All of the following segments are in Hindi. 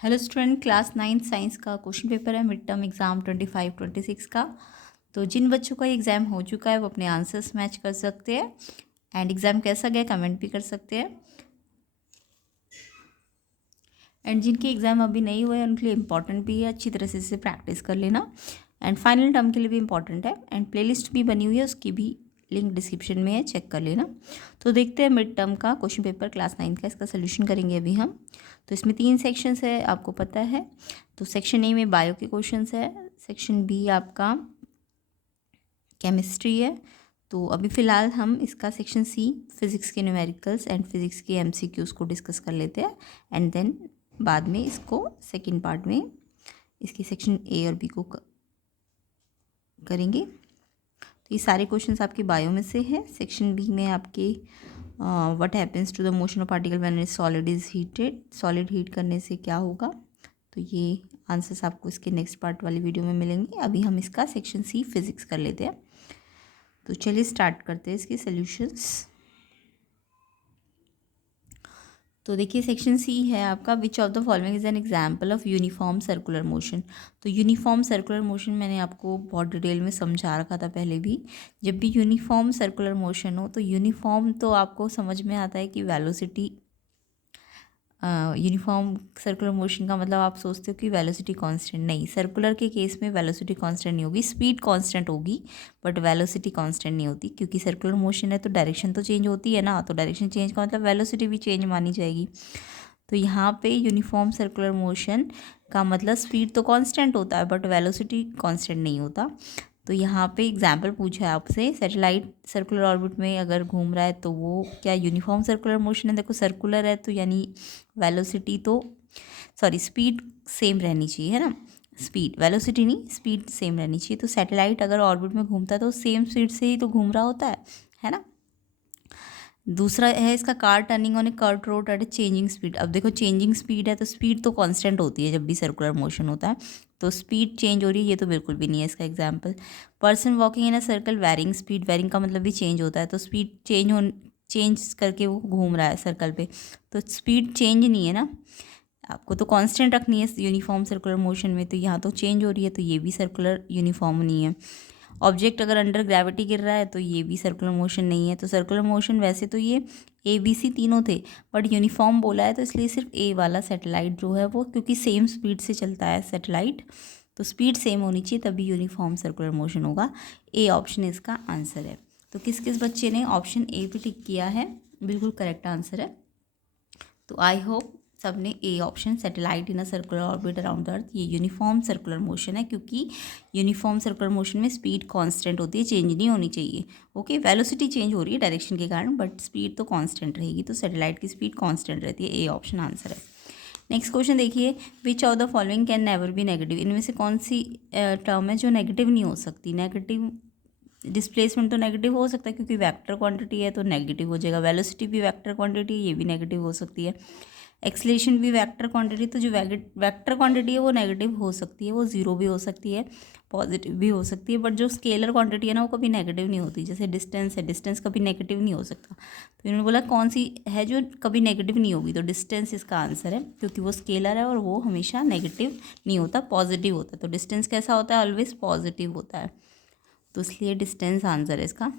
हेलो स्टूडेंट, क्लास 9 साइंस का क्वेश्चन पेपर है मिड टर्म एग्ज़ाम 25-26 का। तो जिन बच्चों का एग्ज़ाम हो चुका है वो अपने आंसर्स मैच कर सकते हैं एंड एग्ज़ाम कैसा गया कमेंट भी कर सकते हैं। एंड जिनके एग्ज़ाम अभी नहीं हुए हैं उनके लिए इम्पॉर्टेंट भी है, अच्छी तरह से इसे प्रैक्टिस कर लेना। एंड फाइनल टर्म के लिए भी इम्पॉर्टेंट है एंड प्लेलिस्ट भी बनी हुई है, उसकी भी लिंक डिस्क्रिप्शन में है, चेक कर लेना। तो देखते हैं मिड टर्म का क्वेश्चन पेपर क्लास 9 का, इसका सोल्यूशन करेंगे अभी हम। तो इसमें 3 सेक्शंस है, आपको पता है। तो सेक्शन ए में बायो के क्वेश्चंस है, सेक्शन बी आपका केमिस्ट्री है। तो अभी फ़िलहाल हम इसका सेक्शन सी फिज़िक्स के न्यूमेरिकल्स एंड फिज़िक्स के एमसीक्यूज़ को डिस्कस कर लेते हैं एंड देन बाद में इसको सेकंड पार्ट में इसकी सेक्शन ए और बी को करेंगे। तो ये सारे क्वेश्चंस आपके बायो में से हैं। सेक्शन बी में आपके what happens to the motion of particle when solid is heated, solid heat करने से क्या होगा। तो ये आंसर्स आपको इसके नेक्स्ट पार्ट वाली वीडियो में मिलेंगे। अभी हम इसका सेक्शन सी फिज़िक्स कर लेते हैं। तो चलिए स्टार्ट करते हैं इसके सॉल्यूशंस। तो देखिए सेक्शन सी है आपका, which of the following is an example of uniform circular motion. तो यूनिफॉर्म सर्कुलर मोशन मैंने आपको बहुत डिटेल में समझा रखा था पहले भी। जब भी यूनिफॉर्म सर्कुलर मोशन हो तो यूनिफॉर्म तो आपको समझ में आता है कि वेलोसिटी, यूनिफॉर्म सर्कुलर मोशन का मतलब आप सोचते हो कि वेलोसिटी कांस्टेंट, नहीं। सर्कुलर के केस में वेलोसिटी कांस्टेंट नहीं होगी, स्पीड कांस्टेंट होगी बट वेलोसिटी कांस्टेंट नहीं होती, क्योंकि सर्कुलर मोशन है तो डायरेक्शन तो चेंज होती है ना। तो डायरेक्शन चेंज का मतलब वेलोसिटी भी चेंज मानी जाएगी। तो यहाँ पे यूनिफॉर्म सर्कुलर मोशन का मतलब स्पीड तो कांस्टेंट होता है बट वेलोसिटी कांस्टेंट नहीं होता। तो यहाँ पे एग्जाम्पल पूछा है आपसे, सैटेलाइट सर्कुलर ऑर्बिट में अगर घूम रहा है तो वो क्या यूनिफॉर्म सर्कुलर मोशन है। देखो सर्कुलर है तो यानी वेलोसिटी तो स्पीड सेम रहनी चाहिए, है ना। स्पीड, वेलोसिटी नहीं, स्पीड सेम रहनी चाहिए। तो सैटेलाइट अगर ऑर्बिट में घूमता है तो सेम स्पीड से ही तो घूम रहा होता है ना। दूसरा है इसका car turning on a curved road at a changing speed. अब देखो चेंजिंग स्पीड है तो स्पीड तो कांस्टेंट होती है जब भी सर्कुलर मोशन होता है। तो स्पीड चेंज हो रही है ये तो बिल्कुल भी नहीं है इसका example. Person walking in a circle varying speed, varying का मतलब भी चेंज होता है, तो स्पीड चेंज करके वो घूम रहा है सर्कल पे, तो स्पीड चेंज नहीं है ना। आपको तो कांस्टेंट रखनी है यूनिफॉर्म सर्कुलर मोशन में, तो यहाँ तो चेंज हो रही है तो ये भी सर्कुलर यूनिफॉर्म नहीं है। ऑब्जेक्ट अगर अंडर ग्रेविटी गिर रहा है तो ये भी सर्कुलर मोशन नहीं है। तो सर्कुलर मोशन वैसे तो ये ए बी सी तीनों थे बट यूनिफॉर्म बोला है तो इसलिए सिर्फ ए वाला सैटेलाइट जो है वो, क्योंकि सेम स्पीड से चलता है सैटेलाइट तो स्पीड सेम होनी चाहिए तभी यूनिफॉर्म सर्कुलर मोशन होगा। ए ऑप्शन इसका आंसर है। तो किस किस बच्चे ने ऑप्शन ए पे टिक किया है, बिल्कुल करेक्ट आंसर है। तो आई होप सबने A option, satellite in a circular orbit around the earth, ये यूनिफॉर्म सर्कुलर मोशन है, क्योंकि यूनिफॉर्म सर्कुलर मोशन में स्पीड कांस्टेंट होती है, चेंज नहीं होनी चाहिए। ओके, वेलोसिटी चेंज हो रही है डायरेक्शन के कारण बट स्पीड तो कांस्टेंट रहेगी। तो सैटेलाइट की स्पीड कांस्टेंट रहती है, ए ऑप्शन आंसर है। नेक्स्ट क्वेश्चन देखिए, which of the following can never be negative. इनमें से कौन सी टर्म है जो नेगेटिव नहीं हो सकती। नेगेटिव डिस्प्लेसमेंट तो नेगेटिव हो सकता है क्योंकि वेक्टर क्वांटिटी है तो नेगेटिव हो जाएगा। वेलोसिटी भी वेक्टर क्वांटिटी है, ये भी नेगेटिव हो सकती है। एक्सलेशन भी वेक्टर क्वांटिटी, तो जो वेक्टर क्वांटिटी है वो नेगेटिव हो सकती है, वो जीरो भी हो सकती है, पॉजिटिव भी हो सकती है, बट जो स्केलर क्वांटिटी है ना वो कभी नेगेटिव नहीं होती। जैसे डिस्टेंस है, डिस्टेंस कभी नेगेटिव नहीं हो सकता। तो इन्होंने बोला कौन सी है जो कभी नेगेटिव नहीं होगी, तो डिस्टेंस इसका आंसर है, क्योंकि वो स्केलर है और वो हमेशा नेगेटिव नहीं होता, पॉजिटिव होता है। तो डिस्टेंस कैसा होता है, ऑलवेज पॉजिटिव होता है, तो इसलिए डिस्टेंस आंसर है इसका,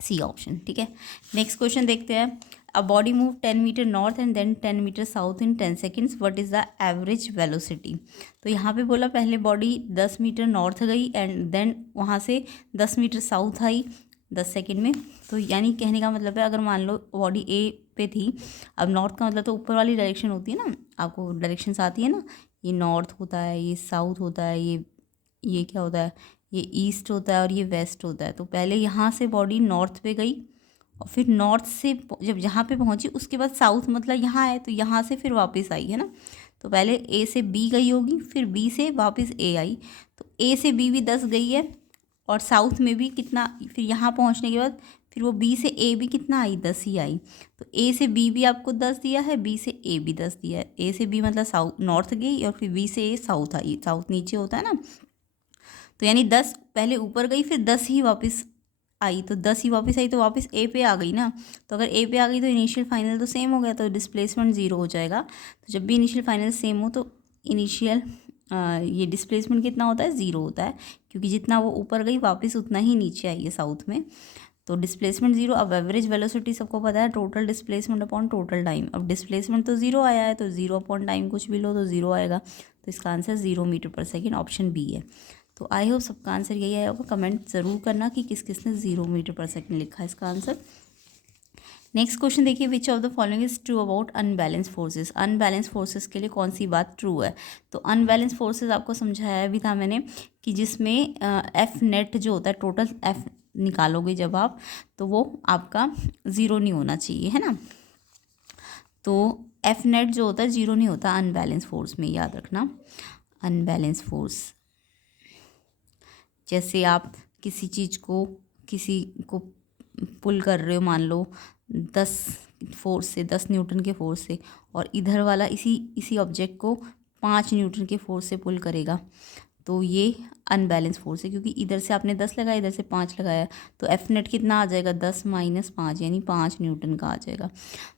सी ऑप्शन। ठीक है, नेक्स्ट क्वेश्चन देखते हैं। A body move 10 meter north and then 10 meter south in 10 seconds, what is the average velocity. तो यहाँ पे बोला पहले बॉडी 10 मीटर नॉर्थ गई एंड देन वहाँ से 10 मीटर साउथ आई 10 सेकेंड में। तो यानी कहने का मतलब है अगर मान लो बॉडी ए पे थी, अब नॉर्थ का मतलब तो ऊपर वाली डायरेक्शन होती है ना, आपको डायरेक्शंस आती है ना, ये नॉर्थ होता है, ये साउथ होता है, ये क्या होता है, ये ईस्ट होता है और ये वेस्ट होता है। तो पहले यहाँ से बॉडी नॉर्थ पे गई और फिर नॉर्थ से जब यहाँ पे पहुँची उसके बाद साउथ मतलब यहाँ है, तो यहाँ से फिर वापस आई, है ना। तो पहले ए से बी गई होगी, फिर बी से वापस ए आई, तो ए से बी भी 10 गई है और साउथ में भी कितना, फिर यहाँ पहुँचने के बाद फिर वो बी से ए भी कितना आई, 10 ही आई। तो ए से बी भी आपको 10 दिया है, बी से ए भी 10 दिया है। ए से बी मतलब साउथ नॉर्थ गई और फिर बी से ए साउथ आई, साउथ नीचे होता है ना। तो यानी 10 पहले ऊपर गई फिर 10 ही वापस आई, तो 10 ही वापस आई तो वापस ए पे आ गई ना। तो अगर ए पे आ गई तो इनिशियल फाइनल तो सेम हो गया, तो डिस्प्लेसमेंट जीरो हो जाएगा। तो जब भी इनिशियल फाइनल सेम हो तो इनिशियल ये डिस्प्लेसमेंट कितना होता है, 0 होता है, क्योंकि जितना वो ऊपर गई वापस उतना ही नीचे आई है साउथ में, तो डिस्प्लेसमेंट 0। अब एवरेज वेलोसिटी सबको पता है, total displacement upon total time. अब डिस्प्लेसमेंट तो 0 आया है, तो 0 अपॉन टाइम कुछ भी लो तो 0 आएगा, तो इसका आंसर 0 मीटर पर सेकेंड, ऑप्शन बी है। तो आई होप सबका आंसर यही आया होगा। कमेंट ज़रूर करना कि किस किसने 0 मीटर पर सेकेंड लिखा है इसका आंसर। नेक्स्ट क्वेश्चन देखिए, which of the following is true about unbalance forces. Unbalance forces के लिए कौन सी बात ट्रू है? तो अनबैलेंस फोर्सेस आपको समझाया भी था मैंने कि जिसमें एफ नेट जो होता है, टोटल एफ निकालोगे जब आप, तो वो आपका 0 नहीं होना चाहिए, है ना। तो एफ नेट जो होता है 0 नहीं होता अनबैलेंस फोर्स में, याद रखना। अनबैलेंस फोर्स, जैसे आप किसी चीज़ को, किसी को पुल कर रहे हो, मान लो 10 फोर्स से, 10 न्यूटन के फोर्स से, और इधर वाला इसी ऑब्जेक्ट को 5 न्यूटन के फोर्स से पुल करेगा, तो ये अनबैलेंस फोर्स है, क्योंकि इधर से आपने 10 लगाया, इधर से 5 लगाया, तो एफ नेट कितना आ जाएगा, 10 माइनस 5 यानी 5 न्यूटन का आ जाएगा।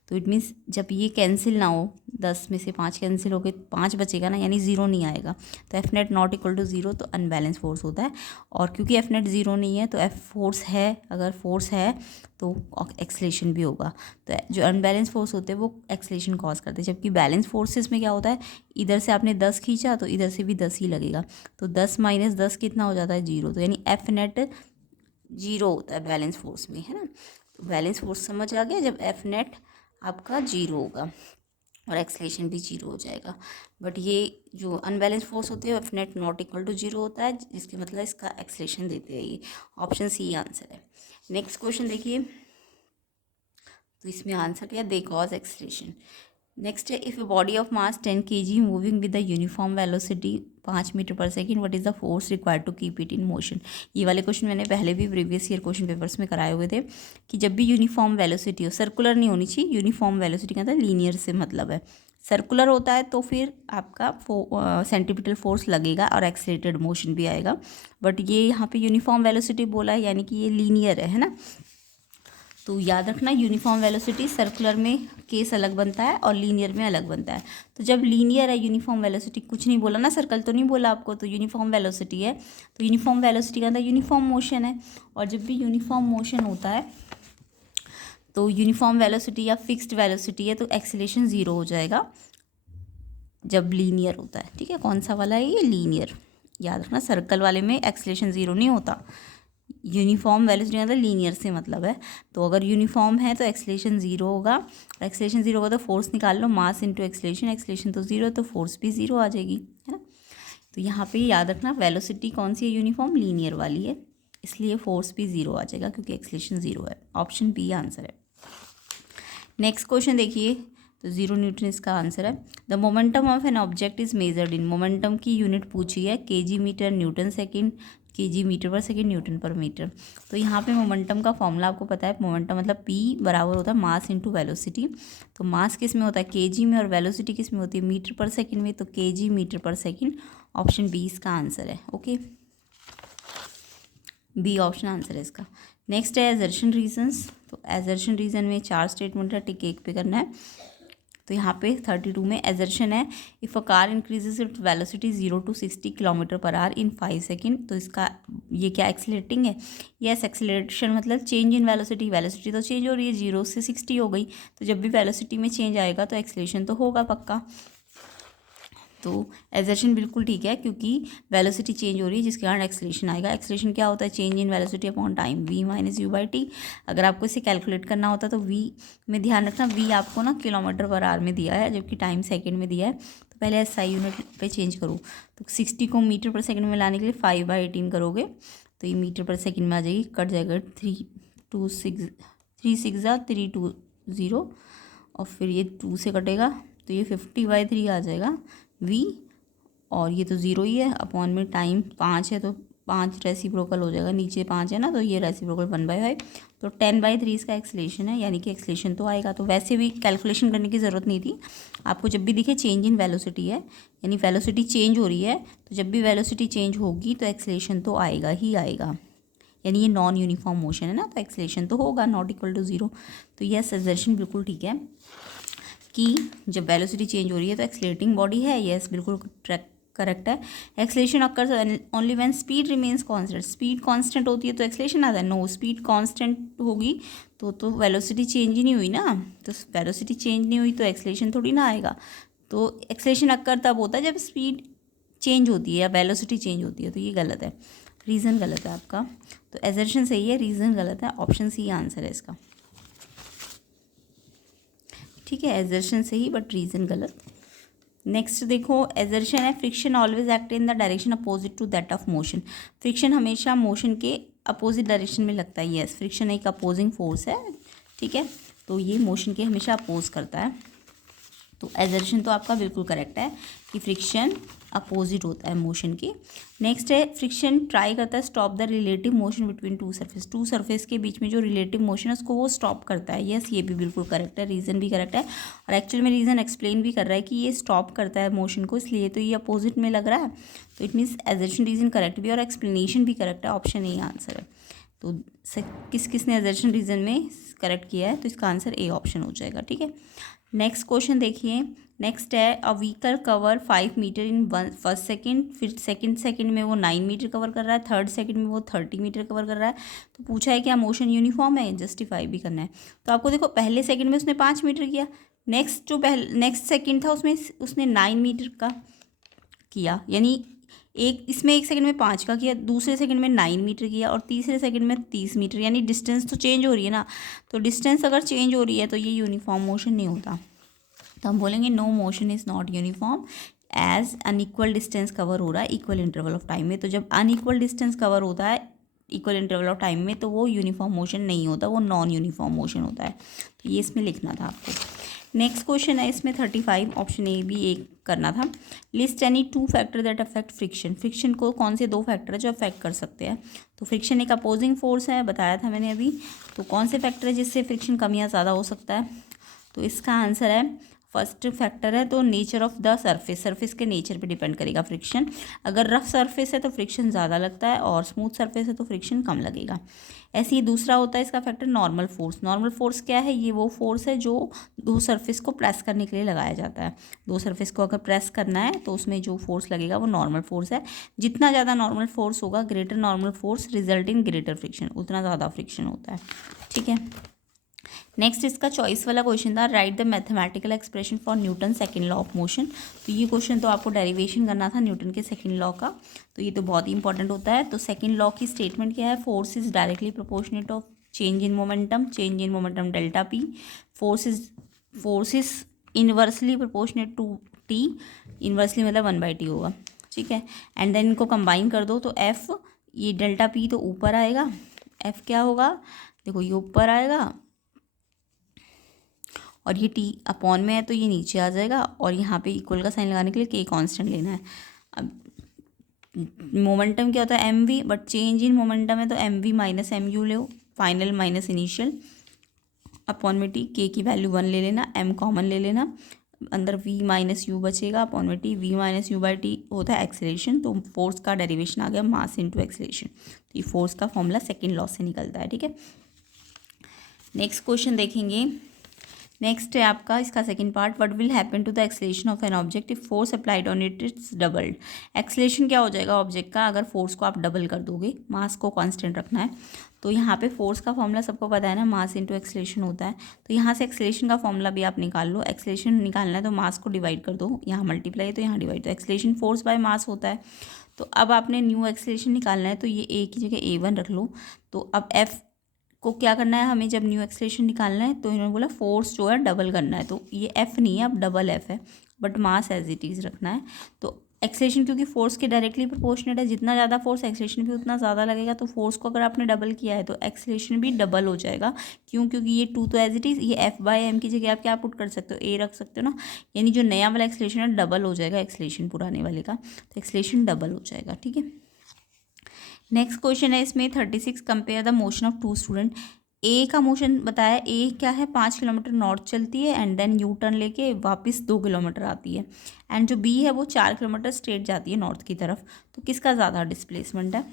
तो इट मीन्स जब ये कैंसिल ना हो, 10 में से 5 कैंसिल हो गए, 5 बचेगा ना, यानी 0 नहीं आएगा, तो F net not equal to 0, तो अनबैलेंस फोर्स होता है। और क्योंकि एफ नेट 0 नहीं है, तो एफ फोर्स है, अगर फोर्स है तो एक्सलेशन भी होगा। तो जो अनबैलेंस फोर्स होते हैं वो एक्सलेशन कॉज करते हैं, जबकि बैलेंस फोर्सेस में क्या होता है, इधर से आपने 10 खींचा तो इधर से भी 10 ही लगेगा, तो 10 माइनस 10 कितना हो जाता है, 0, तो यानी एफ नेट 0 होता है बैलेंस फोर्स में, है ना। तो बैलेंस फोर्स समझ आ गया, जब एफ नेट आपका 0 होगा और एक्सलेशन भी 0 हो जाएगा। बट ये जो अनबैलेंस फोर्स होते हैं F net not equal to 0 होता है, जिसके मतलब इसका एक्सलेशन देते हैं, ये ऑप्शन सी आंसर है। नेक्स्ट क्वेश्चन देखिए, तो इसमें आंसर क्या, दे कॉज एक्सलेशन। नेक्स्ट है, if a body of mass 10 kg moving with the uniform velocity 5 metre पर second, what is the force required to keep it in motion. ये वाले क्वेश्चन मैंने पहले भी प्रीवियस ईयर क्वेश्चन पेपर्स में कराए हुए थे, कि जब भी यूनिफॉर्म वेलोसिटी हो, सर्कुलर नहीं होनी चाहिए, यूनिफॉर्म वेलोसिटी का मतलब लीनियर से मतलब है, सर्कुलर होता है तो फिर आपका सेंट्रीपिटल फोर्स लगेगा और एक्सेलरेटेड मोशन भी आएगा, बट ये यहाँ पे यूनिफॉर्म वेलोसिटी बोला है, यानी कि ये लीनियर है ना। तो याद रखना, यूनिफॉर्म वेलोसिटी सर्कुलर में केस अलग बनता है और लीनियर में अलग बनता है। तो जब लीनियर है, यूनिफॉर्म वेलोसिटी कुछ नहीं बोला ना, सर्कल तो नहीं बोला आपको, तो यूनिफॉर्म वेलोसिटी है, तो यूनिफॉर्म वेलोसिटी का अंदर यूनिफॉर्म मोशन है, और जब भी यूनिफॉर्म मोशन होता है तो यूनिफॉर्म वेलोसिटी या फिक्स्ड वेलोसिटी है, तो एक्सीलरेशन 0 हो जाएगा जब लीनियर होता है, ठीक है। कौन सा वाला है ये, लीनियर, याद रखना। सर्कल वाले में एक्सीलरेशन 0 नहीं होता, यूनिफॉर्म वेलोसिटी मतलब लीनियर से मतलब है, तो अगर यूनिफॉर्म है तो एक्सलेशन 0 होगा, और एक्सलेशन 0 होगा तो फोर्स निकाल लो, मास इंटू एक्सलेशन, एक्सलेशन तो 0 है तो फोर्स भी 0 आ जाएगी, है ना। तो यहाँ पे याद रखना, वेलोसिटी कौन सी है, यूनिफॉर्म लीनियर वाली है, इसलिए फोर्स भी 0 आ जाएगा, क्योंकि एक्सलेशन 0 है, ऑप्शन बी आंसर है। नेक्स्ट क्वेश्चन देखिए, तो 0 न्यूटन इसका आंसर है। The momentum of an object is measured in, momentum की यूनिट पूछी है, KG meter newton second, KG meter पर सेकेंड, न्यूटन पर मीटर। तो यहाँ पे मोमेंटम का फॉर्मूला आपको पता है, मोमेंटम मतलब पी बराबर होता है मास इंटू वेलोसिटी। तो मास किस में होता है, केजी में, और वेलोसिटी किस में होती है, मीटर पर सेकेंड में, तो केजी मीटर पर सेकेंड, ऑप्शन बी इसका आंसर है। ओके, बी ऑप्शन आंसर है इसका। नेक्स्ट है एजर्शन रीजन्स। तो एजर्शन रीजन में 4 स्टेटमेंट है, टिक एक पे करना है। तो यहाँ पे 32 में एजर्शन है, if a car increases it velocity 0 to 60 km/h in 5 second. तो इसका ये क्या एक्सीलरेटिंग है, यस एक्सीलरेशन मतलब चेंज इन वेलोसिटी, वेलोसिटी तो चेंज हो रही है, 0 से 60 हो गई, तो जब भी वेलोसिटी में चेंज आएगा तो एक्सीलरेशन तो होगा पक्का। तो एजर्शन बिल्कुल ठीक है, क्योंकि वेलोसिटी चेंज हो रही है जिसके कारण एक्सीलरेशन आएगा। एक्सीलरेशन क्या होता है, change in velocity upon time, v minus you by T. अगर आपको इसे कैलकुलेट करना होता तो v में ध्यान रखना, v आपको ना km/h में दिया है, जबकि टाइम सेकेंड में दिया है। तो पहले SI यूनिट पे चेंज करूँ, तो 60 को मीटर पर सेकेंड में लाने के लिए 5/18 करोगे, तो ये मीटर पर सेकेंड में आ जाएगी, कट जाएगा 3 6 और फिर ये 2 से कटेगा, तो ये 50/3 आ जाएगा v, और ये तो 0 ही है, अपॉन में टाइम 5 है, तो 5 रेसिप्रोकल हो जाएगा, नीचे 5 है ना, तो ये रेसिप्रोकल 1/5, तो 10/3 इसका एक्सलेशन है, यानी कि एक्सलेशन तो आएगा। तो वैसे भी कैलकुलेशन करने की ज़रूरत नहीं थी, आपको जब भी दिखे चेंज इन वेलोसिटी है, यानी वेलोसिटी चेंज हो रही है, तो जब भी वेलोसिटी चेंज होगी तो एक्सलेशन तो आएगा ही आएगा, यानी ये नॉन यूनिफॉर्म मोशन है ना, तो एक्सलेशन तो होगा नॉट इक्वल टू 0। तो यस एजर्शन बिल्कुल ठीक है। कि जब वेलोसिटी चेंज हो रही है तो एक्सेलरेटिंग बॉडी है, यस बिल्कुल करेक्ट है। Acceleration occurs only when speed remains constant, speed constant होती है तो एक्सेलरेशन आता है, नो स्पीड कांस्टेंट होगी तो वेलोसिटी चेंज ही नहीं हुई ना, तो वेलोसिटी चेंज नहीं हुई तो एक्सेलरेशन थोड़ी ना आएगा। तो एक्सेलरेशन अक्कर तब होता है जब स्पीड चेंज होती है या वेलोसिटी चेंज होती है, तो ये गलत है, रीज़न गलत है आपका। तो एजर्शन सही है, रीज़न गलत है, ऑप्शन सी आंसर है इसका, ठीक है। एजर्शन सही बट रीज़न गलत। नेक्स्ट देखो, एजर्शन है friction always act in the direction opposite to that of motion, friction हमेशा मोशन के अपोजिट डायरेक्शन में लगता है, यस फ्रिक्शन एक अपोजिंग फोर्स है, ठीक है, तो ये मोशन के हमेशा अपोज करता है, तो एजर्शन तो आपका बिल्कुल करेक्ट है कि फ्रिक्शन अपोजिट होता है मोशन के। नेक्स्ट है फ्रिक्शन ट्राई करता है stop the relative motion between two surface के बीच में जो रिलेटिव मोशन है उसको वो स्टॉप करता है, यस ये भी बिल्कुल करेक्ट है, रीज़न भी करेक्ट है, और एक्चुअल में रीज़न एक्सप्लेन भी कर रहा है कि ये स्टॉप करता है मोशन को, इसलिए तो ये अपोजिट में लग रहा है, तो it means assertion reason correct भी और एक्सप्लेनेशन भी करेक्ट है, ऑप्शन ए आंसर है। तो किसने एजर्शन रीज़न में करेक्ट किया है, तो इसका आंसर ए ऑप्शन हो जाएगा, ठीक है। नेक्स्ट क्वेश्चन देखिए, नेक्स्ट है a vehicle cover 5 metre in first second, फिर सेकंड में वो 9 मीटर कवर कर रहा है, थर्ड सेकंड में वो 30 मीटर कवर कर रहा है, तो पूछा है क्या मोशन यूनिफॉर्म है, जस्टिफाई भी करना है। तो आपको देखो पहले सेकंड में उसने 5 मीटर किया, नेक्स्ट सेकंड था उसमें उसने 9 मीटर का किया, यानी एक सेकंड में 5 का किया, दूसरे सेकंड में 9 मीटर किया और तीसरे सेकंड में 30 मीटर, यानी डिस्टेंस तो चेंज हो रही है ना, तो डिस्टेंस अगर चेंज हो रही है तो ये यूनिफॉर्म मोशन नहीं होता, तो हम बोलेंगे no motion is not uniform as unequal distance cover हो रहा है इक्वल इंटरवल ऑफ टाइम में, तो जब अनइक्वल डिस्टेंस कवर होता है इक्वल इंटरवल ऑफ टाइम में तो वो यूनिफॉर्म मोशन नहीं होता, वो नॉन यूनिफॉर्म मोशन होता है, तो ये इसमें लिखना था आपको। नेक्स्ट क्वेश्चन है इसमें 35, ऑप्शन ए भी एक करना था, list any 2 factor that affect friction, friction को कौन से 2 फैक्टर है जो अफेक्ट कर सकते हैं, तो फ्रिक्शन एक अपोजिंग फोर्स है, बताया था मैंने अभी, तो कौन से फैक्टर है जिससे फ्रिक्शन कम या ज़्यादा हो सकता है, तो इसका आंसर है फर्स्ट फैक्टर है तो नेचर ऑफ द सरफेस के नेचर पे डिपेंड करेगा फ्रिक्शन, अगर रफ सरफेस है तो फ्रिक्शन ज़्यादा लगता है और स्मूथ सरफेस है तो फ्रिक्शन कम लगेगा। ऐसे ही दूसरा होता है इसका फैक्टर नॉर्मल फोर्स क्या है, ये वो फोर्स है जो 2 सरफेस को प्रेस करने के लिए लगाया जाता है, 2 सरफेस को अगर प्रेस करना है तो उसमें जो फोर्स लगेगा वो नॉर्मल फोर्स है, जितना ज़्यादा नॉर्मल फोर्स होगा greater normal force result in greater friction, उतना ज़्यादा फ्रिक्शन होता है, ठीक है। नेक्स्ट इसका चॉइस वाला क्वेश्चन था, right the mathematical expression for Newton second law of motion, तो ये क्वेश्चन तो आपको डेरिवेशन करना था न्यूटन के सेकंड लॉ का, तो ये तो बहुत ही इंपॉर्टेंट होता है। तो सेकंड लॉ की स्टेटमेंट क्या है, force is directly proportionate of change in momentum delta P, force is inversely proportionate to T, inversely मतलब 1/t होगा, ठीक है। एंड देन इनको कंबाइन कर दो तो एफ, ये डेल्टा पी तो ऊपर आएगा, एफ क्या होगा, देखो ये ऊपर आएगा और ये टी अपॉन में है तो ये नीचे आ जाएगा, और यहाँ पे इक्वल का साइन लगाने के लिए के कांस्टेंट लेना है। अब मोमेंटम क्या होता है M V, but change in momentum है तो M V minus M U लो, फाइनल माइनस इनिशियल अपॉन में टी, के की वैल्यू 1 ले लेना, एम कॉमन ले लेना, अंदर v माइनस यू बचेगा अपॉन में T, v minus you by T होता है एक्सेलरेशन, तो फोर्स का डेरिवेशन आ गया मास इनटू एक्सेलरेशन, तो ये फोर्स का फॉर्मूला सेकंड लॉ से निकलता है, ठीक है। नेक्स्ट क्वेश्चन देखेंगे, नेक्स्ट है आपका इसका second part, what will happen to the acceleration of an object if force applied on it it's doubled, acceleration क्या हो जाएगा ऑब्जेक्ट का अगर फोर्स को आप डबल कर दोगे, मास को कांस्टेंट रखना है, तो यहाँ पे फोर्स का फॉर्मूला सबको पता है ना, मास इनटू एक्सेलरेशन होता है, तो यहाँ से एक्सेलरेशन का फॉर्मूला भी आप निकाल लो, एक्सेलरेशन निकालना है तो मास को डिवाइड कर दो, यहाँ मल्टीप्लाई है तो यहाँ डिवाइड, तो एक्सेलरेशन फोर्स बाय मास होता है, तो अब आपने न्यू एक्सेलरेशन निकालना है तो ये ए की जगह A1 रख लो, तो अब एफ को क्या करना है हमें, जब न्यू एक्सेलरेशन निकालना है तो इन्होंने बोला फोर्स जो है डबल करना है, तो ये एफ नहीं है अब डबल एफ है, but mass as it is रखना है, तो एक्सेलरेशन क्योंकि फोर्स के डायरेक्टली प्रोपोर्शनेट है, जितना ज़्यादा फोर्स एक्सेलरेशन भी उतना ज़्यादा लगेगा, तो फोर्स को अगर आपने डबल किया है तो एक्सेलरेशन भी डबल हो जाएगा, क्यों, क्योंकि ये 2 तो एज इट इज़, ये एफ बाय एम की जगह आप क्या पुट कर सकते हो, ए रख सकते हो ना, यानी जो नया वाला एक्सेलरेशन है डबल हो जाएगा एक्सेलरेशन पुराने वाले का, तो एक्सेलरेशन डबल हो जाएगा, ठीक है। नेक्स्ट क्वेश्चन है इसमें 36, compare the motion of 2 student, A का मोशन बताया, ए क्या है 5 किलोमीटर नॉर्थ चलती है एंड देन यू टर्न लेके वापस 2 किलोमीटर आती है, एंड जो बी है वो 4 किलोमीटर स्ट्रेट जाती है नॉर्थ की तरफ, तो किसका ज़्यादा डिस्प्लेसमेंट है,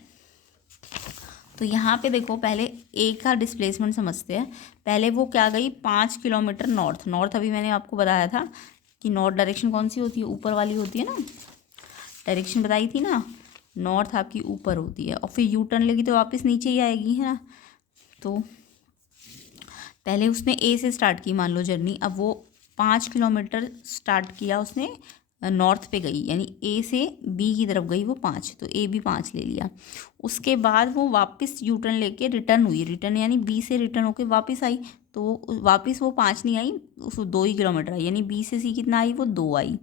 तो यहाँ पे देखो पहले ए का डिस्प्लेसमेंट समझते हैं। पहले वो क्या गई 5 किलोमीटर नॉर्थ। नॉर्थ अभी मैंने आपको बताया था कि नॉर्थ डायरेक्शन कौन सी होती है, ऊपर वाली होती है ना, डायरेक्शन बताई थी ना, नॉर्थ आपकी ऊपर होती है। और फिर यू टर्न लेगी तो वापस नीचे ही आएगी, है ना। तो पहले उसने ए से स्टार्ट की मान लो जर्नी, अब वो 5 किलोमीटर स्टार्ट किया उसने, नॉर्थ पे गई, यानी ए से बी की तरफ गई वो 5, तो ए बी 5 ले लिया। उसके बाद वो वापस यू टर्न लेके रिटर्न हुई, रिटर्न यानी बी से रिटर्न होके वापस आई, तो वापस वो 5 नहीं आई, उसको 2 ही किलोमीटर आई, यानी बी से सी कितना आई, वो 2 आई।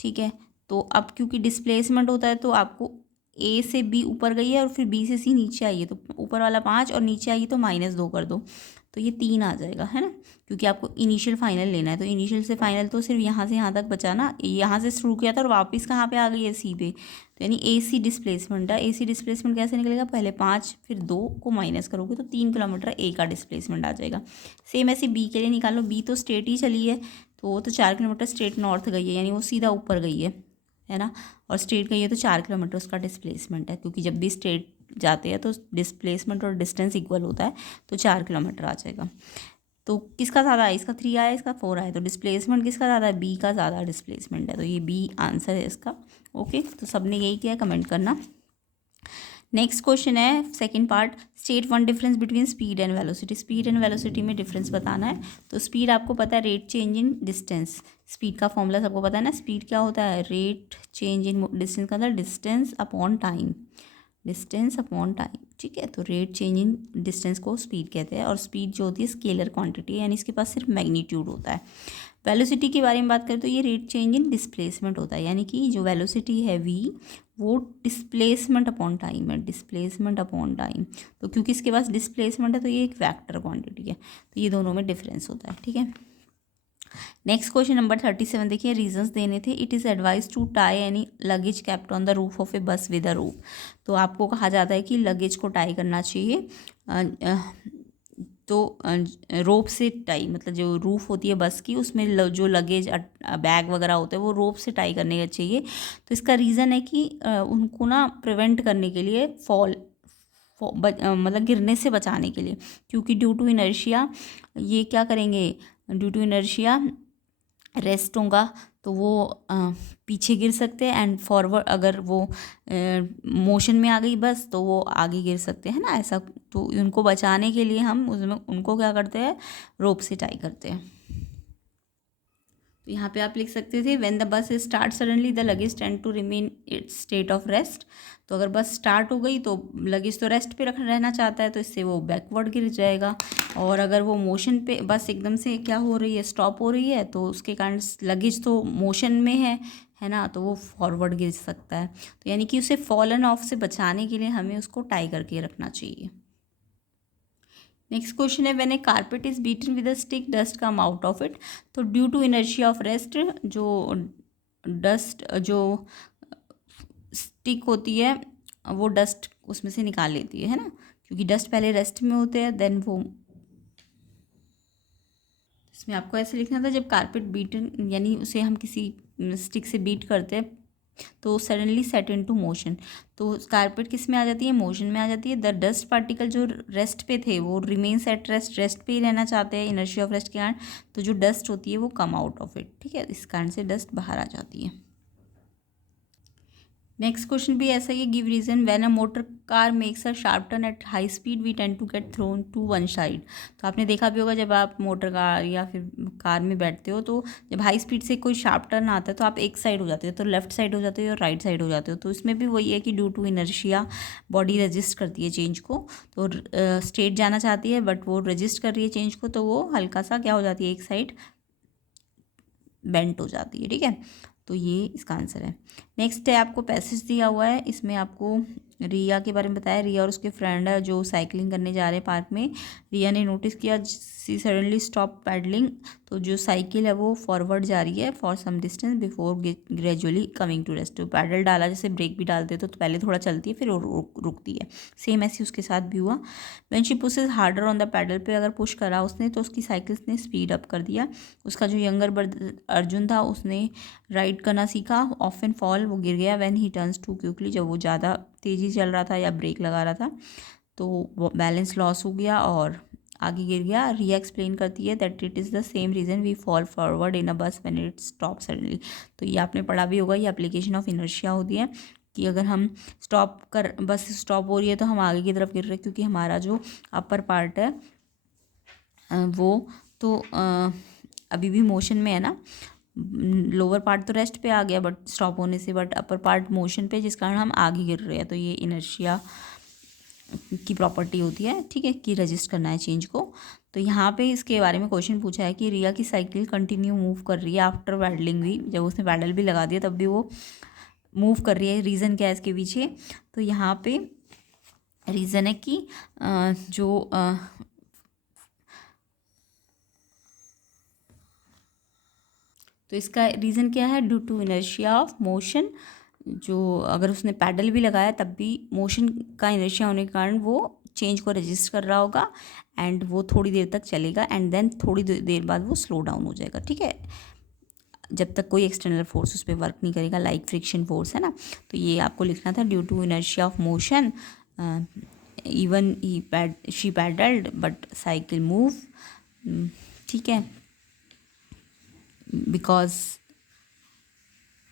ठीक है, तो अब क्योंकि डिस्प्लेसमेंट होता है तो आपको ए से बी ऊपर गई है और फिर बी से सी नीचे आई है, तो ऊपर वाला 5 और नीचे आई है तो -2 कर दो, तो ये 3 आ जाएगा, है ना। क्योंकि आपको इनिशियल फाइनल लेना है, तो इनिशियल से फाइनल तो सिर्फ यहाँ से यहाँ तक बचा ना, यहाँ से शुरू किया था और वापस कहाँ पे आ गई है, सी पे। तो यानी ए सी डिस्प्लेसमेंट है। ए सी डिस्प्लेसमेंट कैसे निकलेगा, पहले 5 फिर 2 को माइनस करोगे तो 3 किलोमीटर ए का डिस्प्लेसमेंट आ जाएगा। सेम ऐसे बी के लिए निकालो, बी तो स्ट्रेट ही चली है, तो वो तो 4 किलोमीटर स्ट्रेट नॉर्थ गई है, यानी वो सीधा ऊपर गई है ना। और स्ट्रेट गई है तो 4 किलोमीटर उसका डिस्प्लेसमेंट है, क्योंकि जब भी स्ट्रेट जाते हैं तो डिस्प्लेसमेंट और डिस्टेंस इक्वल होता है, तो 4 किलोमीटर आ जाएगा। तो किसका ज़्यादा है, इसका 3 आया, इसका 4 आया, तो डिस्प्लेसमेंट किसका ज़्यादा है, बी का ज़्यादा डिस्प्लेसमेंट है, तो ये बी आंसर है इसका। ओके, तो सबने यही किया है, कमेंट करना। नेक्स्ट क्वेश्चन है second part, state one difference between speed and velocity. Speed and velocity में डिफरेंस बताना है। तो स्पीड आपको पता है, rate change in distance. Speed का फॉर्मूला सबको पता है ना, स्पीड क्या होता है, रेट चेंज इन डिस्टेंस का मतलब distance upon time, distance upon time. ठीक है, तो रेट चेंज इन डिस्टेंस को स्पीड कहते हैं, और स्पीड जो होती है स्केलर क्वांटिटी है, यानी इसके पास सिर्फ मैग्नीट्यूड होता है। वेलोसिटी के बारे में बात करें तो ये रेट चेंज इन डिस्प्लेसमेंट होता है, यानी कि जो वेलोसिटी है वी, वो डिस्प्लेसमेंट अपॉन टाइम है, डिस्प्लेसमेंट अपॉन टाइम। तो क्योंकि इसके पास डिस्प्लेसमेंट है तो ये एक वेक्टर क्वांटिटी है, तो ये दोनों में डिफरेंस होता है। ठीक है, नेक्स्ट क्वेश्चन नंबर 37 देखिए, रीजंस देने थे। It is advise to tie any luggage kept on the roof of a bus with अ रोप। तो आपको कहा जाता है कि लगेज को टाई करना चाहिए, तो रोप से टाई, मतलब जो रूफ होती है बस की, उसमें जो लगेज बैग वगैरह होते हैं वो रोप से टाई करने का चाहिए। तो इसका रीज़न है कि उनको ना प्रिवेंट करने के लिए, मतलब गिरने से बचाने के लिए, क्योंकि ड्यू टू इनर्शिया ये क्या करेंगे, ड्यू टू इनर्शिया रेस्ट होगा तो वो पीछे गिर सकते हैं, एंड फॉरवर्ड अगर वो मोशन में आ गई बस तो वो आगे गिर सकते हैं ना, ऐसा। तो उनको बचाने के लिए हम उसमें उनको क्या करते हैं, रोप से टाई करते हैं। तो यहाँ पे आप लिख सकते थे, when the bus start suddenly the luggage tend to remain its state of rest. तो अगर बस स्टार्ट हो गई तो लगेज तो रेस्ट पे रहना चाहता है, तो इससे वो बैकवर्ड गिर जाएगा। और अगर वो मोशन पे बस एकदम से क्या हो रही है, स्टॉप हो रही है, तो उसके कारण लगेज तो मोशन में है ना, तो वो फॉरवर्ड गिर सकता है। तो यानी कि उसे फॉलन ऑफ से बचाने के लिए हमें उसको टाई करके रखना चाहिए। नेक्स्ट क्वेश्चन है, when a carpet is beaten with a stick dust come out of it. तो due to inertia of rest, जो डस्ट, जो स्टिक होती है वो डस्ट उसमें से निकाल लेती है ना, क्योंकि डस्ट पहले रेस्ट में होते हैं, देन वो, इसमें आपको ऐसे लिखना था, जब कारपेट बीटन यानी उसे हम किसी स्टिक से बीट करते हैं तो सडनली सेट इनटू मोशन, तो कारपेट किस में आ जाती है, मोशन में आ जाती है। द डस्ट पार्टिकल जो रेस्ट पे थे वो रिमेन्स एट रेस्ट, रेस्ट पे ही रहना चाहते हैं इनर्शिया ऑफ रेस्ट के कारण, तो जो डस्ट होती है वो कम आउट ऑफ इट। ठीक है, इस कारण से डस्ट बाहर आ जाती है। नेक्स्ट क्वेश्चन भी ऐसा ही, give reason when a motor car makes a sharp turn at high speed we tend to get thrown to one side. तो आपने देखा भी होगा, जब आप मोटर कार या फिर कार में बैठते हो तो जब हाई स्पीड से कोई शार्प टर्न आता है तो आप एक साइड हो जाते हो, तो लेफ्ट साइड हो जाते हो और राइट साइड हो जाते हो। तो इसमें भी वही है कि due to inertia body resist करती है चेंज को, तो स्ट्रेट जाना चाहती है बट वो रजिस्ट कर रही है चेंज को, तो वो हल्का सा क्या हो जाती है, एक साइड बेंट हो जाती है। ठीक है, तो ये इसका आंसर है। नेक्स्ट है, आपको पैसेज दिया हुआ है, इसमें आपको रिया के बारे में बताया। रिया और उसके फ्रेंड है जो साइकिलिंग करने जा रहे हैं पार्क में। रिया ने नोटिस किया, सी सडनली स्टॉप पैडलिंग। तो जो साइकिल है वो फॉरवर्ड जा रही है for some distance before gradually coming to rest. तो पैडल डाला, जैसे ब्रेक भी डालते तो पहले थोड़ा चलती है फिर रुकती है, सेम ऐसे उसके साथ भी हुआ। When she pushes harder on the pedal, पे अगर पुश करा उसने तो उसकी साइकिल ने स्पीड अप कर दिया। उसका जो यंगर ब्रदर अर्जुन था उसने राइड करना सीखा, ऑफ एंड फॉल, वो गिर गया। When he turns too quickly, जब वो ज़्यादा तेज़ी चल रहा था या ब्रेक लगा रहा था तो बैलेंस लॉस हो गया और आगे गिर गया। रिया एक्सप्लेन करती है that it is the same reason we fall forward in a bus when it stop suddenly. तो ये आपने पढ़ा भी होगा, ये एप्लीकेशन ऑफ इनर्शिया होती है कि अगर हम बस स्टॉप हो रही है तो हम आगे की तरफ गिर रहे हैं, क्योंकि हमारा जो अपर पार्ट है वो तो अभी भी मोशन में है ना। लोअर पार्ट तो रेस्ट पे आ गया बट स्टॉप होने से, बट अपर पार्ट मोशन पे, जिस कारण हम आगे गिर रहे हैं। तो ये इनर्शिया की प्रॉपर्टी होती है, ठीक है, कि रजिस्ट करना है चेंज को। तो यहाँ पे इसके बारे में क्वेश्चन पूछा है कि रिया की साइकिल कंटिन्यू मूव कर रही है आफ्टर पैडलिंग भी, जब उसने पैडल भी लगा दिया तब भी वो मूव कर रही है। रीज़न क्या है इसके पीछे? तो यहाँ पे रीज़न है कि तो इसका रीज़न क्या है? Due to inertia of motion. जो अगर उसने पैडल भी लगाया तब भी मोशन का इनर्शिया होने के कारण वो चेंज को रजिस्ट कर रहा होगा एंड वो थोड़ी देर तक चलेगा एंड देन थोड़ी देर बाद वो स्लो डाउन हो जाएगा, ठीक है, जब तक कोई एक्सटर्नल फोर्स उस पर वर्क नहीं करेगा, लाइक फ्रिक्शन फोर्स है ना। तो ये आपको लिखना था, due to inertia of motion even she pedalled but cycle move, ठीक है, बिकॉज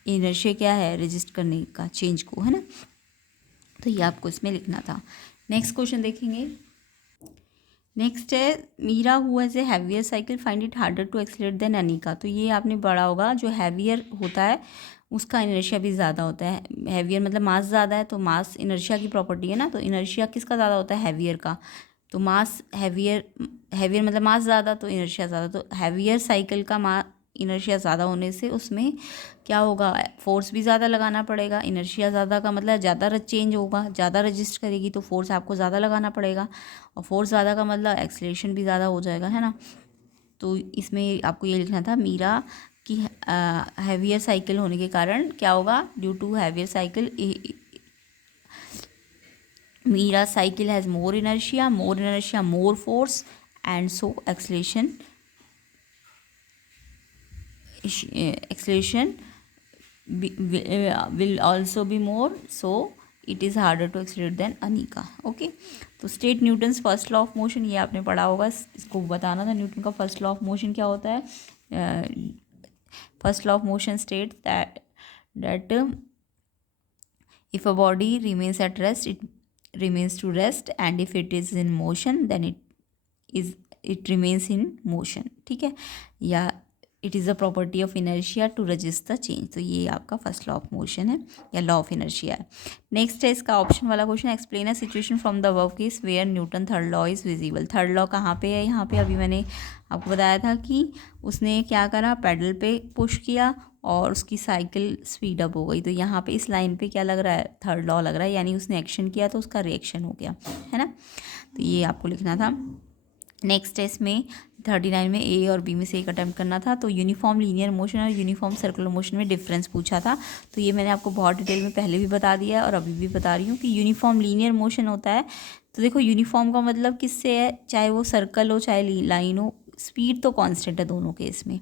इनर्शिया क्या है? रजिस्ट करने का चेंज को, है ना। तो ये आपको इसमें लिखना था। नेक्स्ट क्वेश्चन देखेंगे। नेक्स्ट है Meera who has a heavier cycle find it harder to accelerate than Anika. तो ये आपने पढ़ा होगा, जो हैवियर होता है उसका इनर्शिया भी ज़्यादा होता है। हैवियर मतलब मास ज़्यादा है, तो मास इनर्शिया की प्रॉपर्टी है ना। तो इनर्शिया किसका ज़्यादा होता है? हैवियर का। तो मास हैवियर मतलब मास ज़्यादा, तो इनर्शिया ज़्यादा। तो हैवियर साइकिल का इनर्शिया ज़्यादा होने से उसमें क्या होगा? फोर्स भी ज़्यादा लगाना पड़ेगा। इनर्शिया ज़्यादा का मतलब ज़्यादा चेंज होगा, ज़्यादा रजिस्ट करेगी, तो फोर्स आपको ज़्यादा लगाना पड़ेगा, और फोर्स ज़्यादा का मतलब एक्सीलरेशन भी ज़्यादा हो जाएगा, है ना। तो इसमें आपको ये लिखना था, मीरा की हैवियर साइकिल होने के कारण क्या होगा? Due to heavier cycle Meera cycle has more inertia more force and so acceleration will also be more, so it is harder to accelerate than Anika. Okay, तो state Newton's first law of motion, ये आपने पढ़ा होगा, इसको बताना था। न्यूटन का फर्स्ट लॉ ऑफ मोशन क्या होता है? First law of motion state that if a body remains at rest it remains to rest, and if it is in motion then it remains in motion, ठीक है, या it is a property of inertia to resist the change. तो ये आपका फर्स्ट लॉ ऑफ मोशन है या लॉ ऑफ इनर्शिया है। नेक्स्ट है इसका ऑप्शन वाला question, explain a situation from the above case where Newton third law is visible. Third law कहाँ पे है? यहाँ पे अभी मैंने आपको बताया था कि उसने क्या करा, पैडल पे पुश किया और उसकी साइकिल स्पीड अप हो गई। तो यहाँ पे इस लाइन पे क्या लग रहा है? थर्ड लॉ लग रहा है, यानी उसने एक्शन किया तो उसका रिएक्शन हो गया, है ना। तो ये आपको लिखना था। नेक्स्ट है इसमें 39 में ए और बी में से एक अटैम्प्ट करना था। तो यूनिफॉर्म लीनियर मोशन और यूनिफॉर्म सर्कुलर मोशन में डिफरेंस पूछा था। तो ये मैंने आपको बहुत डिटेल में पहले भी बता दिया है और अभी भी बता रही हूँ कि यूनिफॉर्म लीनियर मोशन होता है। तो देखो, यूनिफॉर्म का मतलब किससे है? चाहे वो सर्कल हो चाहे लाइन हो, स्पीड तो कांस्टेंट है दोनों केस में।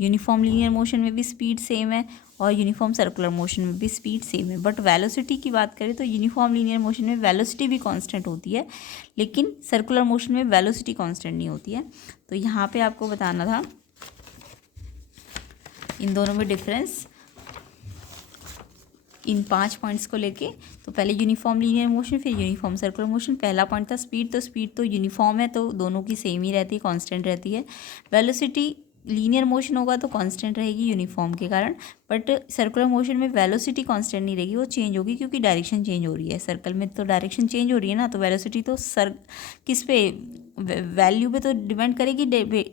यूनिफॉर्म लीनियर मोशन में भी स्पीड सेम है और यूनिफॉर्म सर्कुलर मोशन में भी स्पीड सेम है। बट वेलोसिटी की बात करें तो यूनिफॉर्म लीनियर मोशन में वेलोसिटी भी कांस्टेंट होती है, लेकिन सर्कुलर मोशन में वेलोसिटी कांस्टेंट नहीं होती है। तो यहाँ पे आपको बताना था इन दोनों में डिफरेंस, इन 5 पॉइंट्स को लेके। तो पहले यूनिफॉर्म लीनियर मोशन, फिर यूनिफॉर्म सर्कुलर मोशन। पहला पॉइंट था स्पीड, तो स्पीड तो यूनिफॉर्म है तो दोनों की सेम ही रहती है, कांस्टेंट रहती है। वेलोसिटी लीनियर मोशन होगा तो कांस्टेंट रहेगी यूनिफॉर्म के कारण, बट सर्कुलर मोशन में वेलोसिटी कांस्टेंट नहीं रहेगी, वो चेंज होगी क्योंकि डायरेक्शन चेंज हो रही है। सर्कल में तो डायरेक्शन चेंज हो रही है ना, तो वेलोसिटी तो किस पे, वैल्यू पे तो डिपेंड करेगी,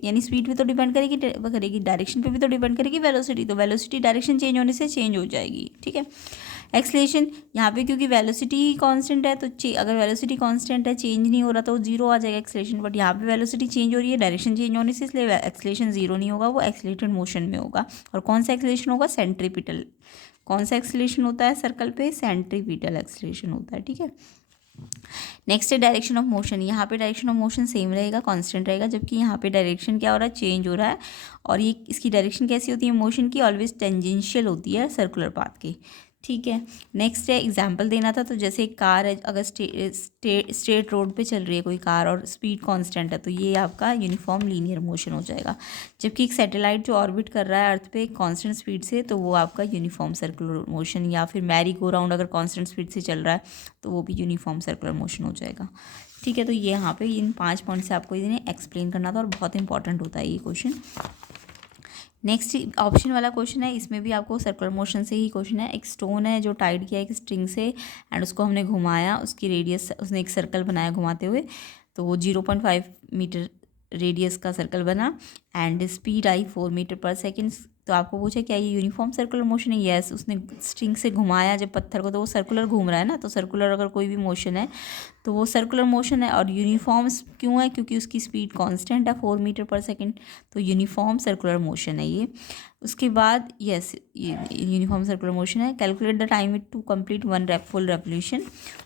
यानी स्पीड पे तो डिपेंड करेगी, डायरेक्शन पे भी तो डिपेंड करेगी वेलोसिटी। तो वेलोसिटी डायरेक्शन चेंज होने से चेंज हो जाएगी, ठीक है। एक्सलेशन यहाँ पे क्योंकि वेलोसिटी कांस्टेंट है, तो अगर वेलोसिटी कांस्टेंट है, चेंज नहीं हो रहा, तो जीरो आ जाएगा एक्सलेशन। बट यहाँ पे वेलोसिटी चेंज हो रही है डायरेक्शन चेंज होने से, इसलिए एक्सलेशन जीरो नहीं होगा, वो एक्सलेटेड मोशन में होगा। और कौन सा एक्सलेशन होगा? सेंट्रीपिटल। कौन सा एक्सलेशन होता है सर्कल पे? सेंट्रीपिटल एक्सलेशन होता है, ठीक है। नेक्स्ट है डायरेक्शन ऑफ मोशन। यहाँ पे डायरेक्शन ऑफ मोशन सेम रहेगा, कांस्टेंट रहेगा, जबकि यहाँ पे डायरेक्शन क्या हो रहा है? चेंज हो रहा है। और ये इसकी डायरेक्शन कैसी होती है मोशन की? ऑलवेज टेंजेंशियल होती है सर्कुलर पाथ के। ठीक है। नेक्स्ट है एग्जाम्पल देना था, तो जैसे एक कार है, अगर स्ट्रेट रोड पे चल रही है कोई कार और स्पीड कांस्टेंट है, तो ये आपका यूनिफॉर्म लीनियर मोशन हो जाएगा। जबकि एक सैटेलाइट जो ऑर्बिट कर रहा है अर्थ पे कांस्टेंट स्पीड से, तो वो आपका यूनिफॉर्म सर्कुलर मोशन, या फिर मैरी गो राउंड अगर कांस्टेंट स्पीड से चल रहा है तो वो भी यूनिफॉर्म सर्कुलर मोशन हो जाएगा। ठीक है, तो ये यहाँ पे इन 5 पॉइंट से आपको इन्हें एक्सप्लेन करना था और बहुत इंपॉर्टेंट होता है ये क्वेश्चन। नेक्स्ट ऑप्शन वाला क्वेश्चन है, इसमें भी आपको सर्कुलर मोशन से ही क्वेश्चन है। एक स्टोन है जो टाइड किया एक स्ट्रिंग से एंड उसको हमने घुमाया, उसकी रेडियस, उसने एक सर्कल बनाया घुमाते हुए, तो वो 0.5 मीटर रेडियस का सर्कल बना एंड स्पीड आई 4 मीटर पर सेकेंड। तो आपको पूछा क्या ये यूनिफॉर्म सर्कुलर मोशन है? यस, उसने स्ट्रिंग से घुमाया जब पत्थर को, तो वो सर्कुलर घूम रहा है ना, तो सर्कुलर अगर कोई भी मोशन है तो वो सर्कुलर मोशन है। और यूनिफॉर्म क्यों है? क्योंकि उसकी स्पीड कांस्टेंट है 4 मीटर पर सेकंड, तो यूनिफॉर्म सर्कुलर मोशन है ये। उसके बाद यस, यूनिफॉर्म सर्कुलर मोशन है। Calculate the time it to complete one full revolution.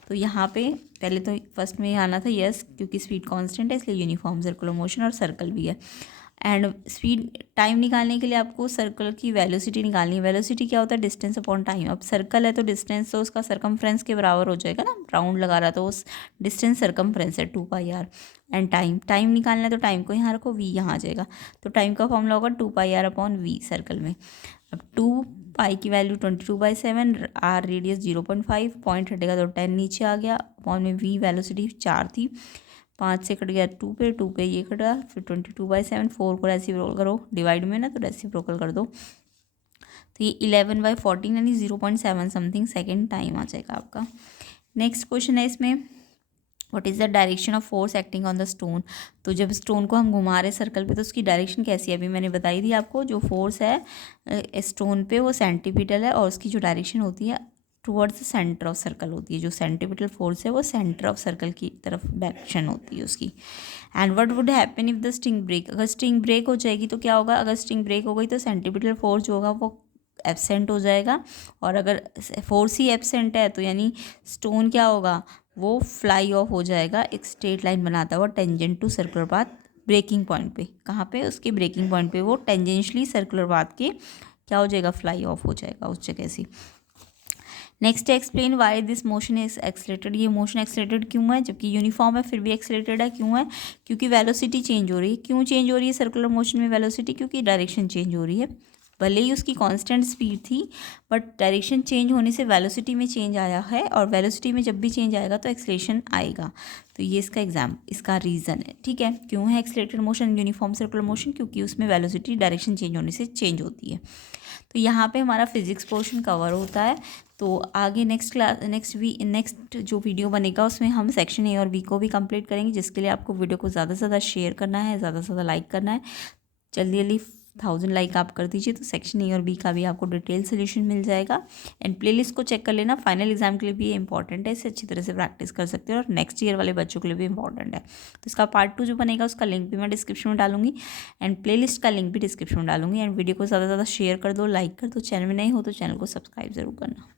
तो यहाँ पे पहले तो फर्स्ट में आना था यस, क्योंकि स्पीड कांस्टेंट है इसलिए यूनिफॉर्म सर्कुलर मोशन और सर्कल भी है। एंड स्पीड टाइम निकालने के लिए आपको सर्कल की वेलोसिटी निकालनी है। वेलोसिटी क्या होता है? Distance upon time. अब सर्कल है तो डिस्टेंस तो उसका सरकमफ्रेंस के बराबर हो जाएगा ना, राउंड लगा रहा तो उस डिस्टेंस सरकमफ्रेंस है 2πr। एंड टाइम निकालना है तो टाइम को यहाँ रखो, वी यहाँ आ जाएगा, तो टाइम का फॉर्मूला होगा 2πr अपॉन वी सर्कल में। अब 2π की वैल्यू 22/7, आर रेडियस 0.5, पॉइंट हटेगा तो 10 नीचे आ गया, अपॉन में वी वेलोसिटी 4 थी, 5 से कट गया 2 पे ये कटा, फिर 22/7, 4 को रेसिप्रोकल करो, डिवाइड में ना तो रेसिप्रोकल कर दो, तो ये 11/14 यानी 0.7 समथिंग सेकेंड टाइम आ जाएगा आपका। नेक्स्ट क्वेश्चन है इसमें, what is the direction of force acting on the stone. तो जब स्टोन को हम घुमा रहे सर्कल पे तो उसकी डायरेक्शन कैसी है? अभी मैंने बताई थी आपको, जो फोर्स है स्टोन पे वो सेंटीपिटल है और उसकी जो डायरेक्शन होती है towards the centre of circle होती है। जो सेंटीपिटल फोर्स है वो सेंटर ऑफ सर्कल की तरफ डायरेक्शन होती है उसकी। And what would happen if the string break. अगर स्ट्रिंग ब्रेक हो जाएगी तो क्या होगा? अगर स्ट्रिंग ब्रेक हो गई तो सेंटीपिटल फोर्स जो होगा वो एब्सेंट हो जाएगा, और अगर फोर्स ही एब्सेंट है तो यानी स्टोन क्या होगा? वो फ्लाई ऑफ हो जाएगा एक स्ट्रेट लाइन बनाता हुआ tangent to circular path breaking point पे। कहाँ पे? उसके ब्रेकिंग पॉइंट पे वो टेंजेंशली सर्कुलर पाथ के क्या हो जाएगा? फ्लाई ऑफ हो जाएगा उस जगह से। Next explain why this motion is accelerated. ये मोशन एक्सलेटेड क्यों है? जबकि यूनिफॉर्म है फिर भी एक्सलेटेड है, क्यों है? क्योंकि वेलोसिटी चेंज हो रही है। क्यों चेंज हो रही है सर्कुलर मोशन में वेलोसिटी? क्योंकि डायरेक्शन चेंज हो रही है। भले ही उसकी कांस्टेंट स्पीड थी बट डायरेक्शन चेंज होने से वेलोसिटी में चेंज आया है, और वेलोसिटी में जब भी चेंज आएगा तो एक्सलेशन आएगा। तो ये इसका रीज़न है। ठीक है, क्यों है accelerated motion uniform circular motion? क्योंकि उसमें वेलोसिटी डायरेक्शन चेंज होने से चेंज होती है। तो यहाँ पे हमारा फिजिक्स पोर्शन कवर होता है। तो आगे नेक्स्ट जो वीडियो बनेगा उसमें हम सेक्शन ए और बी को भी कंप्लीट करेंगे, जिसके लिए आपको वीडियो को ज़्यादा से ज़्यादा शेयर करना है, ज़्यादा से ज़्यादा लाइक करना है। जल्दी 1000 लाइक आप कर दीजिए तो सेक्शन ए और बी का भी आपको डिटेल सोल्यूशन मिल जाएगा। एंड प्लेलिस्ट को चेक कर लेना, फाइनल एग्जाम के लिए भी ये इंपॉर्टेंट है, इसे अच्छी तरह से प्रैक्टिस कर सकते हो और नेक्स्ट ईयर वाले बच्चों के लिए भी इंपॉर्टेंट है। तो इसका पार्ट 2 जो बनेगा उसका लिंक भी मैं डिस्क्रिप्शन में डालूंगी एंड प्लेलिस्ट का लिंक भी डिस्क्रिप्शन में डालूंगी। एंड वीडियो को ज़्यादा से ज़्यादा शेयर कर दो, लाइक कर दो, चैनल में नहीं हो तो चैनल को सब्सक्राइब जरूर करना।